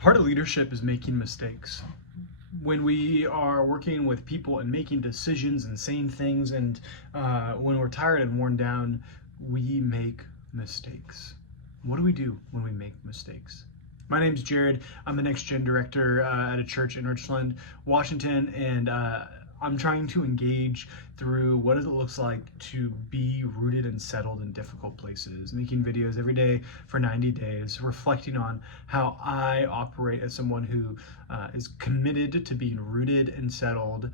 Part of leadership is making mistakes. When we are working with people and making decisions and saying things, and when we're tired and worn down, we make mistakes. What do we do when we make mistakes? My name's Jared. I'm the Next Gen Director at a church in Richland, Washington, and I'm trying to engage through what it looks like to be rooted and settled in difficult places, making videos every day for 90 days, reflecting on how I operate as someone who is committed to being rooted and settled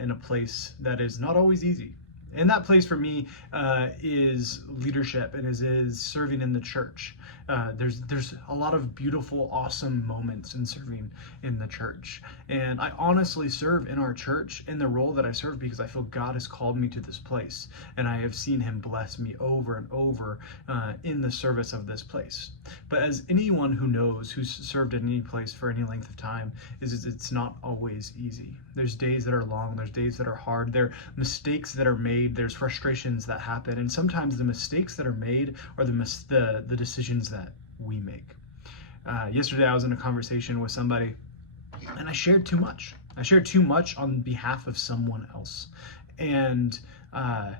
in a place that is not always easy. And that place for me is leadership, and is serving in the church. There's a lot of beautiful, awesome moments in serving in the church, and I honestly serve in our church in the role that I serve because I feel God has called me to this place, and I have seen Him bless me over and over in the service of this place. But as anyone who knows, who's served in any place for any length of time, is it's not always easy. There's days that are long. There's days that are hard. There are mistakes that are made. There's frustrations that happen, and sometimes the mistakes that are made are the decisions that we make. Yesterday, I was in a conversation with somebody, and I shared too much. I shared too much on behalf of someone else, and I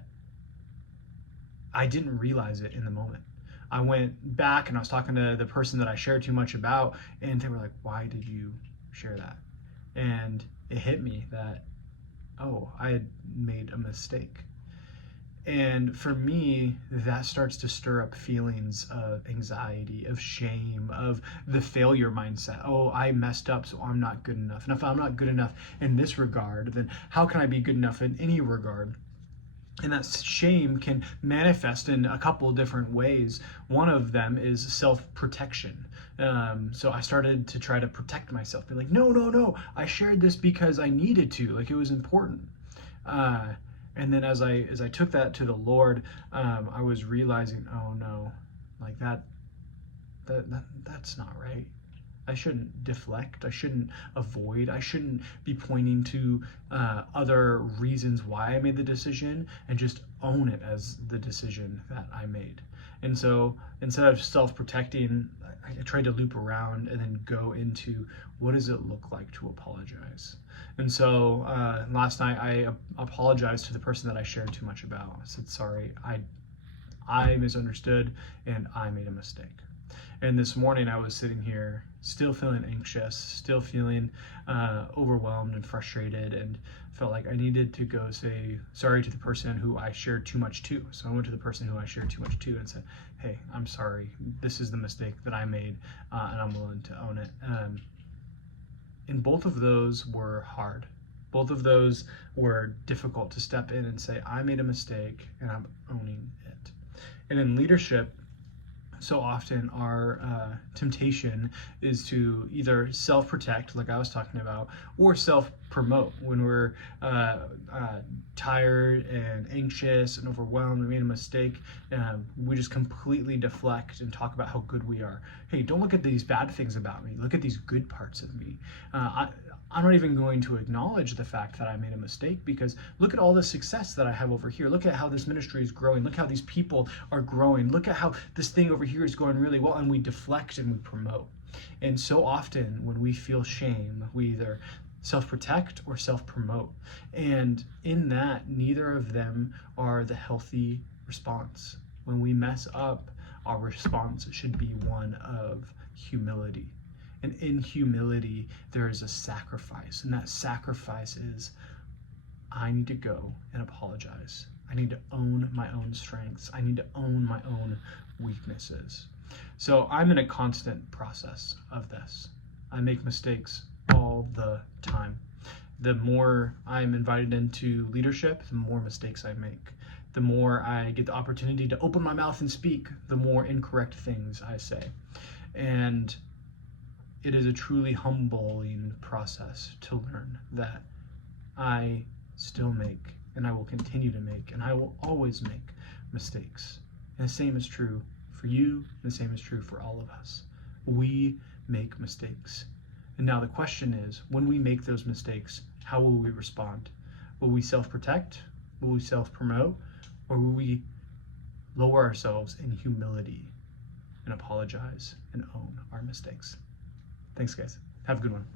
didn't realize it in the moment. I went back and I was talking to the person that I shared too much about, and they were like, "Why did you share that?" And it hit me that, oh, I had made a mistake. And for me, that starts to stir up feelings of anxiety, of shame, of the failure mindset. Oh, I messed up, so I'm not good enough. And if I'm not good enough in this regard, then how can I be good enough in any regard? And that shame can manifest in a couple of different ways. One of them is self-protection. So I started to try to protect myself, be like, no, no, no, I shared this because I needed to, like it was important. And then as I took that to the Lord, I was realizing, oh no, like that's not right. I shouldn't deflect. I shouldn't avoid. I shouldn't be pointing to other reasons why I made the decision, and just own it as the decision that I made. And so instead of self-protecting, I tried to loop around and then go into, what does it look like to apologize? And so last night I apologized to the person that I shared too much about. I said, sorry, I misunderstood and I made a mistake. And this morning I was sitting here still feeling anxious, still feeling overwhelmed and frustrated, and felt like I needed to go say sorry to the person who I shared too much to. So I went to the person who I shared too much to and said, hey, I'm sorry. This is the mistake that I made, and I'm willing to own it. And both of those were hard. Both of those were difficult to step in and say, I made a mistake and I'm owning it. And in leadership, so often our temptation is to either self-protect, like I was talking about, or self-promote. When we're tired and anxious and overwhelmed, we made a mistake, we just completely deflect and talk about how good we are. Hey, don't look at these bad things about me. Look at these good parts of me. I'm not even going to acknowledge the fact that I made a mistake, because look at all the success that I have over here. Look at how this ministry is growing. Look how these people are growing. Look at how this thing over here is going really well, and we deflect and we promote. And so often when we feel shame, we either self-protect or self-promote. And in that, neither of them are the healthy response. When we mess up, our response should be one of humility. And in humility, there is a sacrifice. And that sacrifice is, I need to go and apologize. I need to own my own strengths. I need to own my own weaknesses. So I'm in a constant process of this. I make mistakes all the time. The more I'm invited into leadership, the more mistakes I make. The more I get the opportunity to open my mouth and speak, the more incorrect things I say. And it is a truly humbling process to learn that I still make, and I will continue to make, and I will always make mistakes. And the same is true for you, and the same is true for all of us. We make mistakes. And now the question is, when we make those mistakes, how will we respond? Will we self-protect? Will we self-promote? Or will we lower ourselves in humility and apologize and own our mistakes? Thanks, guys. Have a good one.